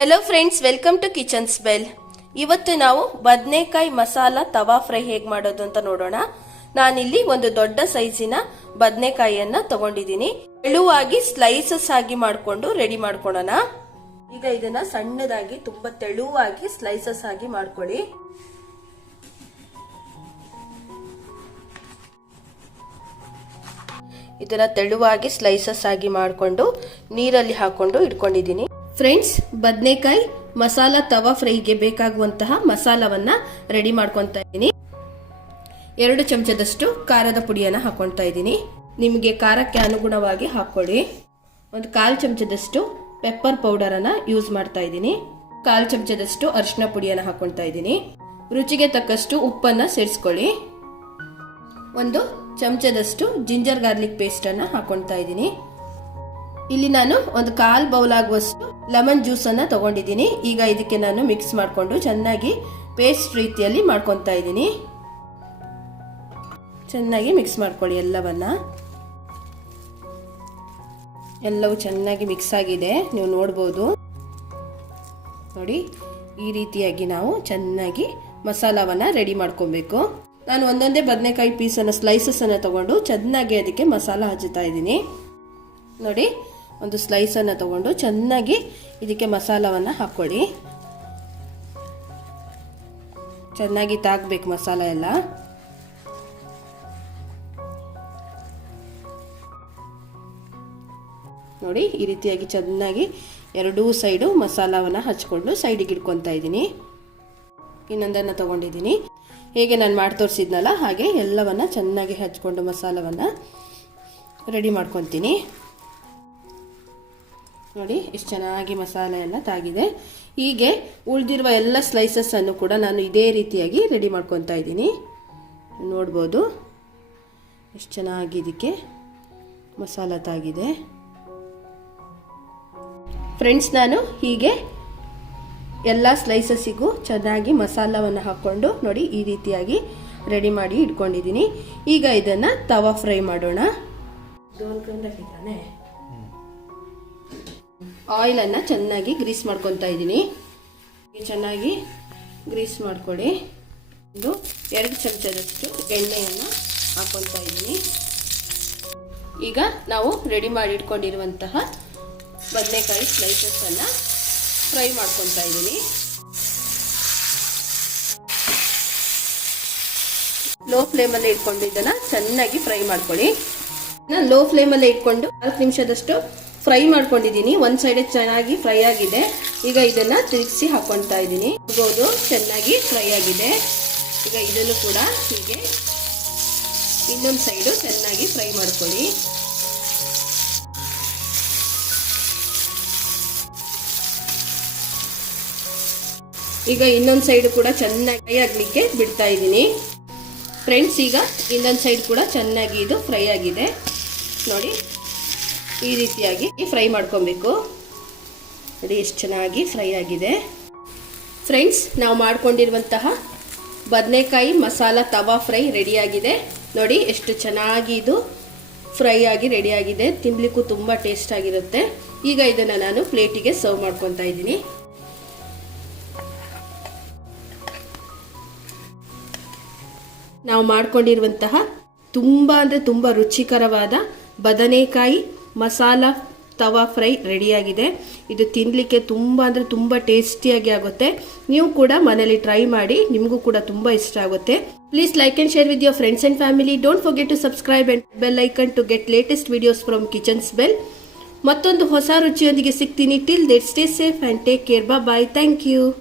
Hello friends, welcome to Kitchen Smell. ಇವತ್ತು ನಾವು ಬದನೆಕಾಯಿ ಮಸಾಲ ತವಾ ಫ್ರೈ ಹೇಗೆ ಮಾಡೋದು ಅಂತ ನೋಡೋಣ. ನಾನಿಲ್ಲಿ ಒಂದು ದೊಡ್ಡ ಸೈಜಿನ ಬದನೆಕಾಯಿಯನ್ನ ತಗೊಂಡಿದ್ದೀನಿ. ತೆಳುವಾಗಿ ಸ್ಲೈಸಸ್ ಆಗಿ ಮಾಡ್ಕೊಂಡು ರೆಡಿ ಮಾಡ್ಕೊಳ್ಳೋಣ. ಈಗ ಇದನ್ನ ಸಣ್ಣದಾಗಿ ತುಂಬಾ ತೆಳುವಾಗಿ ಸ್ಲೈಸಸ್ ಆಗಿ ಮಾಡ್ಕೊಳ್ಳಿ. ಇದನ್ನ ತೆಳುವಾಗಿ ಸ್ಲೈಸಸ್ ಆಗಿ ಮಾಡಿಕೊಂಡು ನೀರಲ್ಲಿ ಹಾಕೊಂಡು ಇಟ್ಕೊಂಡಿದ್ದೀನಿ. ಫ್ರೆಂಡ್ಸ್, ಬದನೆಕಾಯಿ ಮಸಾಲ ತವಾ ಫ್ರೈಗೆ ಬೇಕಾಗುವಂತಹ ಮಸಾಲವನ್ನ ರೆಡಿ ಮಾಡ್ಕೊತಾ ಇದ್ದೀನಿ. 2 ಚಮಚದಷ್ಟು ಖಾರದ ಪುಡಿಯನ್ನ ಹಾಕೊಳ್ತಾ ಇದ್ದೀನಿ. ನಿಮಗೆ ಖಾರಕ್ಕೆ ಅನುಗುಣವಾಗಿ ಹಾಕೊಳ್ಳಿ. ಒಂದು 1/4 ಚಮಚದಷ್ಟು ಪೆಪ್ಪರ್ ಪೌಡರ್ ಅನ್ನ ಯೂಸ್ ಮಾಡ್ತಾ ಇದ್ದೀನಿ. 1/4 ಚಮಚದಷ್ಟು ಅರಿಶಿನ ಪುಡಿಯನ್ನ ಹಾಕೊಳ್ತಾ ಇದ್ದೀನಿ. ರುಚಿಗೆ ತಕ್ಕಷ್ಟು ಉಪ್ಪನ್ನ ಸೇರಿಸ್ಕೊಳ್ಳಿ. 1 ಚಮಚದಷ್ಟು ಜಿಂಜರ್ ಗಾರ್ಲಿಕ್ ಪೇಸ್ಟ್ ಅನ್ನ ಹಾಕೊಳ್ತಾ ಇದ್ದೀನಿ. ಇಲ್ಲಿ ನಾನು ಒಂದು 1/4 ಬೌಲ್ ಆಗುವಷ್ಟು ಲೆಮನ್ ಜ್ಯೂಸ್ ಅನ್ನ ತಗೊಂಡಿದ್ದೀನಿ. ಈಗ ಇದಕ್ಕೆ ನಾನು ಮಿಕ್ಸ್ ಮಾಡಿಕೊಂಡು ಚೆನ್ನಾಗಿ ಪೇಸ್ಟ್ ರೀತಿಯಲ್ಲಿ ಮಾಡ್ಕೊತಾ ಇದ್ದೀನಿ. ಚೆನ್ನಾಗಿ ಮಿಕ್ಸ್ ಮಾಡ್ಕೊಳ್ಳಿ ಎಲ್ಲವೂ ಚೆನ್ನಾಗಿ ಮಿಕ್ಸ್ ಆಗಿದೆ, ನೀವು ನೋಡ್ಬೋದು. ನೋಡಿ, ಈ ರೀತಿಯಾಗಿ ನಾವು ಚೆನ್ನಾಗಿ ಮಸಾಲವನ್ನ ರೆಡಿ ಮಾಡ್ಕೊಬೇಕು. ನಾನು ಒಂದೊಂದೇ ಬದನೆಕಾಯಿ ಪೀಸನ್ನು ಸ್ಲೈಸಸ್ ಅನ್ನ ತಗೊಂಡು ಚೆನ್ನಾಗಿ ಅದಕ್ಕೆ ಮಸಾಲ ಹಚ್ಚುತ್ತಾ ಇದ್ದೀನಿ. ನೋಡಿ, ಒಂದು ಸ್ಲೈಸ್ ಅನ್ನ ತಗೊಂಡು ಚೆನ್ನಾಗಿ ಇದಕ್ಕೆ ಮಸಾಲವನ್ನ ಹಾಕೊಳ್ಳಿ. ಚೆನ್ನಾಗಿ ತಾಗಬೇಕು ಮಸಾಲ ಎಲ್ಲ. ನೋಡಿ, ಈ ರೀತಿಯಾಗಿ ಚೆನ್ನಾಗಿ ಎರಡೂ ಸೈಡು ಮಸಾಲವನ್ನ ಹಚ್ಕೊಂಡು ಸೈಡಿಗೆ ಇಟ್ಕೊತಾ ಇದ್ದೀನಿ. ಇನ್ನೊಂದನ್ನು ತಗೊಂಡಿದ್ದೀನಿ. ಹೇಗೆ ನಾನು ಮಾಡಿ ತೋರಿಸಿದ್ನಲ್ಲ ಹಾಗೆ ಎಲ್ಲವನ್ನ ಚೆನ್ನಾಗಿ ಹಚ್ಕೊಂಡು ಮಸಾಲವನ್ನ ರೆಡಿ ಮಾಡ್ಕೊತೀನಿ. ನೋಡಿ, ಎಷ್ಟು ಚೆನ್ನಾಗಿ ಮಸಾಲೆ ಎಲ್ಲ ತಾಗಿದೆ. ಹೀಗೆ ಉಳಿದಿರುವ ಎಲ್ಲ ಸ್ಲೈಸಸ್ ಅನ್ನು ಕೂಡ ನಾನು ಇದೇ ರೀತಿಯಾಗಿ ರೆಡಿ ಮಾಡ್ಕೊತಾ ಇದ್ದೀನಿ. ನೋಡ್ಬೋದು ಎಷ್ಟು ಚೆನ್ನಾಗಿ ಇದಕ್ಕೆ ಮಸಾಲ ತಾಗಿದೆ. ಫ್ರೆಂಡ್ಸ್, ನಾನು ಹೀಗೆ ಎಲ್ಲ ಸ್ಲೈಸಸ್ಸಿಗೂ ಚೆನ್ನಾಗಿ ಮಸಾಲವನ್ನು ಹಾಕ್ಕೊಂಡು ನೋಡಿ ಈ ರೀತಿಯಾಗಿ ರೆಡಿ ಮಾಡಿ ಇಟ್ಕೊಂಡಿದ್ದೀನಿ. ಈಗ ಇದನ್ನು ತವಾ ಫ್ರೈ ಮಾಡೋಣ. ಆಯಿಲನ್ನು ಚೆನ್ನಾಗಿ ಗ್ರೀಸ್ ಮಾಡ್ಕೊತಾ ಇದ್ದೀನಿ. ಚೆನ್ನಾಗಿ ಗ್ರೀಸ್ ಮಾಡ್ಕೊಳ್ಳಿ. 2 ಚಮಚದಷ್ಟು ಎಣ್ಣೆಯನ್ನು ಹಾಕೊತಾ ಇದ್ದೀನಿ. ಈಗ ನಾವು ರೆಡಿ ಮಾಡಿ ಇಟ್ಕೊಂಡಿರುವಂತಹ ಬದನೆಕಾಯಿ ಸ್ಲೈಸಸ್ ಅನ್ನ ಫ್ರೈ ಮಾಡ್ಕೊತಾ ಇದ್ದೀನಿ. ಲೋ ಫ್ಲೇಮಲ್ಲಿ ಇಟ್ಕೊಂಡು ಇದನ್ನ ಚೆನ್ನಾಗಿ ಫ್ರೈ ಮಾಡ್ಕೊಳ್ಳಿ. ನಾನು ಲೋ ಫ್ಲೇಮಲ್ಲಿ ಇಟ್ಕೊಂಡು 4 ನಿಮಿಷದಷ್ಟು ಫ್ರೈ ಮಾಡ್ಕೊಂಡಿದ್ದೀನಿ. ಒಂದು ಸೈಡ್ ಚೆನ್ನಾಗಿ ಫ್ರೈ ಆಗಿದೆ. ಈಗ ಇದನ್ನ ತಿರುಗಿಸಿ ಹಾಕೊಳ್ತಾ ಇದ್ದೀನಿ. ನೋಡಬಹುದು, ಚೆನ್ನಾಗಿ ಫ್ರೈ ಆಗಿದೆ. ಈಗ ಇದನ್ನು ಕೂಡ ಹೀಗೆ ಇನ್ನೊಂದು ಸೈಡು ಚೆನ್ನಾಗಿ ಫ್ರೈ ಮಾಡ್ಕೊಳ್ಳಿ. ಈಗ ಇನ್ನೊಂದು ಸೈಡ್ ಕೂಡ ಚೆನ್ನಾಗಿ ಫ್ರೈ ಆಗಲಿಕ್ಕೆ ಬಿಡ್ತಾ ಇದ್ದೀನಿ. ಫ್ರೆಂಡ್ಸ್, ಈಗ ಇನ್ನೊಂದು ಸೈಡ್ ಕೂಡ ಚೆನ್ನಾಗಿ ಇದು ಫ್ರೈ ಆಗಿದೆ. ನೋಡಿ, ಈ ರೀತಿಯಾಗಿ ಫ್ರೈ ಮಾಡ್ಕೊಬೇಕು. ನೋಡಿ, ಎಷ್ಟು ಚೆನ್ನಾಗಿ ಫ್ರೈ ಆಗಿದೆ. ಫ್ರೆಂಡ್ಸ್, ನಾವು ಮಾಡ್ಕೊಂಡಿರುವಂತಹ ಬದನೆಕಾಯಿ ಮಸಾಲ ತವಾ ಫ್ರೈ ರೆಡಿಯಾಗಿದೆ. ನೋಡಿ, ಎಷ್ಟು ಚೆನ್ನಾಗಿ ಇದು ಫ್ರೈ ಆಗಿ ರೆಡಿಯಾಗಿದೆ. ತಿನ್ಲಿಕ್ಕೂ ತುಂಬ ಟೇಸ್ಟ್ ಆಗಿರುತ್ತೆ. ಈಗ ಇದನ್ನು ನಾನು ಪ್ಲೇಟಿಗೆ ಸರ್ವ್ ಮಾಡ್ಕೊತಾ ಇದ್ದೀನಿ. ನಾವು ಮಾಡ್ಕೊಂಡಿರುವಂತಹ ತುಂಬ ಅಂದರೆ ತುಂಬ ರುಚಿಕರವಾದ ಬದನೆಕಾಯಿ ಮಸಾಲ ತವಾ ಫ್ರೈ ರೆಡಿಯಾಗಿದೆ. ಇದು ತಿನ್ನಲಿಕ್ಕೆ ತುಂಬ ಅಂದರೆ ತುಂಬ ಟೇಸ್ಟಿಯಾಗಿ ಆಗುತ್ತೆ. ನೀವು ಕೂಡ ಮನೇಲಿ ಟ್ರೈ ಮಾಡಿ, ನಿಮಗೂ ಕೂಡ ತುಂಬ ಇಷ್ಟ ಆಗುತ್ತೆ. Please like and share with your friends and family. Don't forget to subscribe and bell icon to get latest videos from Kitchen Smell. ಮತ್ತೊಂದು ಹೊಸ ರುಚಿಯೊಂದಿಗೆ ಸಿಗ್ತೀನಿ. Till then stay safe and take care. Bye. Thank you.